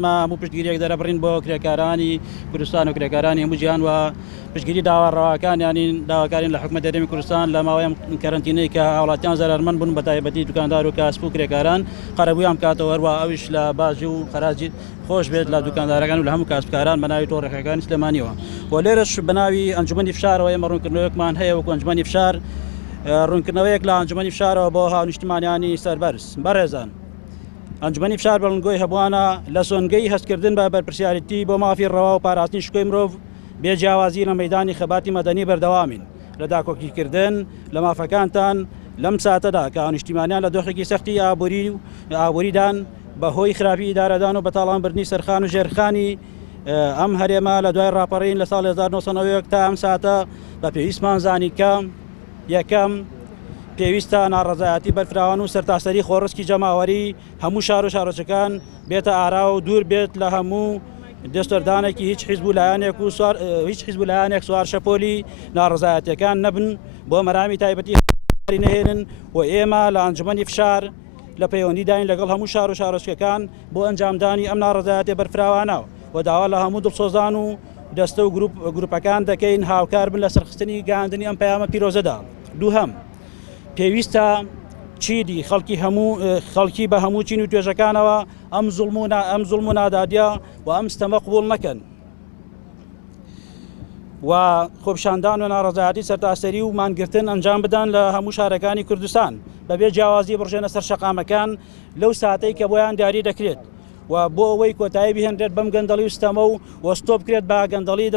ما هەموو پشتگیریەک دەرەبڕین بۆ کرێکارانی کوردستان و کرێکارانی هەموو جیهان و پشتگیری داواڕەوەکان یانی داواکارین لە حکومەت هەرێمی کوردستان لە ماوەی کەرەنتینەی کە هاوڵاتیان زەرمەند بوون بە تایبەتی دوکاندار و کاسب و کرێکاران قەرەبوویان بکاتەوە هەروە ئەویش لە باجی و خەراجی خۆش بێت لە دوکاندارەکان و لە هەموو کاسبکاران بە ناوی تۆڕێکەکانی سلێمانیەوە و لێرەش بە ناوی ئەنجومەنی فشارەوە ئێمە ڕوونکردنەوەیەکمان هەیە وەکو ئەنجومەنی فشار ڕوونکردنەوەیەک لە ئەنجومەنی فشارەوە بۆ هاونیشتمانیانی سەربەرز بەڕێزان ئەنجومەنی فشار بەڵگۆی هەبوانە لە سۆنگەی هەستکردن بە بەرپرسیارەتی بۆ مافی ڕەوا و پاراستنی شکۆی مرۆڤ بێجیاوازی لە مەیدانی خەباتی مەدەنی بەردەوامین لە داکۆکیکردن لە مافەکانتان لەم ساتەدا کە هاونیشتیمانیان لە دۆخێکی سەختی ئابووریدان بەهۆی خراپی ئیدارەدان و بەتاڵانبردنی سەرخان و ژێرخانی ئەم هەرێمە لە دوای ڕاپەڕین لە ساڵ 1990 تا ئەم ساتە بە پێویستمان زانی کە یەکەم پێویستە ناڕەزایەتی بەرفراوان و سەرتاسەری خۆڕسکی جەماوەری هەموو شار و شارۆچەکان بێتە ئارا و دوور بێت لە هەموو دەستوەردانێکی هیچ حیزب لایەنێک سوار شەپۆلی ناڕەزایەتیەکان نەبن بۆ مەرامی تایبەتی نەهێنن و ئێمە لە ئەنجومەنی فشار لە پەیوەندیداین لەگەڵ هەموو شار و شارۆچکەکان بۆ ئەنجامدانی ئەم ناڕەزایەتیە بەرفراوانە و داوا لە هەموو دڵسۆزان و دەستە و گروپەکان دەکەین هاوکار بن لە سەرخستنی گەاندنی ئەم پەیامە پیرۆزەدا. دووهەم پێویستە چیدی خەڵکی بە هەموو چین و توێژەکانەوە ئەم زوڵم و نادادیە و ئەم ستەمە قبوڵ نەکەن و خۆپیشاندان و ناڕەزایەتی سەرتاسەری و مانگرتن ئەنجام بدەن لە هەموو شارەکانی کوردستان بەبێ جیاوازی بڕژێنە سەر شەقامەکان لەو ساتەی کە بۆیان دیاری دەکرێت و بۆ ئەوەی کۆتایی بهێنرێت بەم گەندەڵی و ستەمە و ستۆپ بکرێت بە گەندەڵی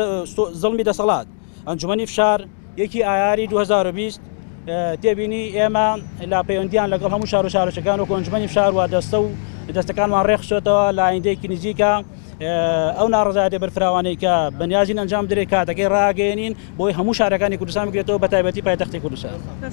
زڵمی دەسەڵات. ئەنجومەنی فشار یەکی ئایاری 2020 تێبینی ئێمە لا پەیوەندیان لەگەڵ هەموو شار و شارۆچەکان و ئەنجومەنی فشار و دەستەکانمان ڕێخشێتەوە لە ئایندەیەکی نزیکە ئەو ناڕەزایەتیە بەرفراوانەی کە بەنیازین ئەنجام درێت کاتەکەی ڕاگەیەنین بۆی هەموو شارەکانی کوردستان بگرێتەوە بە تایبەتی پایتەختی کوردستان.